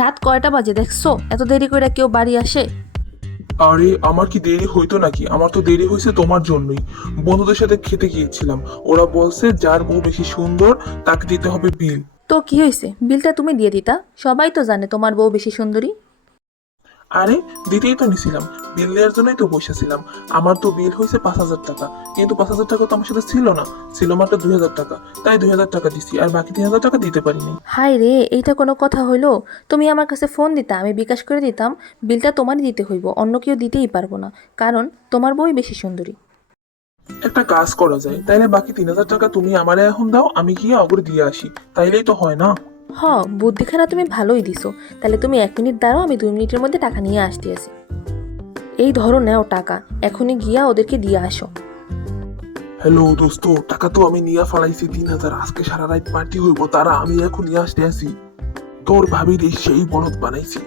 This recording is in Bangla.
রাত কয়টা বাজে দেখছো? এত দেরি করে কেউ বাড়ি আসে? আরে আমার কি দেরি হইতো নাকি? আমার তো দেরি হয়েছে তোমার জন্যই। বন্ধুদের সাথে খেতে গিয়েছিলাম। ওরা বলছে যার বউ বেশি সুন্দর তাকে দিতে হবে বিল। তো কি হয়েছে, বিলটা তুমি দিয়ে দিতা। সবাই তো জানে তোমার বউ বেশি সুন্দরী। আরে দিতেই তো নিছিলাম, বিল দেওয়ার জন্যই তো বসেছিলাম। আমার তো বিল হয়েছে 5,000 টাকা, কিন্তু 5,000 টাকা তো আমার সাথে ছিল না, ছিল মাত্র 2,000 টাকা। তাই 2,000 টাকা দিছি, আর বাকি 3,000 টাকা দিতে পারিনি। হায় রে, এইটা কোনো কথা হইলো? তুমি আমার কাছে ফোন দিতা, আমি বিকাশ করে দিতাম। বিলটা তোমারই দিতে হইব, অন্য কেউ দিতেই পারবো না, কারণ তোমার বউই বেশি সুন্দরী। একটা কাজ করা যায়, তাইলে বাকি 3,000 টাকা তুমি আমারে এখন দাও, আমি গিয়ে অগরে দিয়ে আসি। তাইলেই তো হয় না? হ, বুদ্ধিখানা তুমি ভালোই দিছো। তাহলে তুমি 1 মিনিট দাঁড়াও, আমি 2 মিনিটের মধ্যে টাকা নিয়ে আসতেছি। এই ধরো, নেও টাকা, এখনই গিয়া ওদেরকে দিয়ে আসো। হ্যালো দোস্ত, টাকা তো আমি নিয়ে ফেলাইছি 3,000। আজকে সারা রাত পার্টি হইব, তারা আমি এখন নিয়ে আসতে আসি। তোর ভাবির সেই বলদ বানাইছি।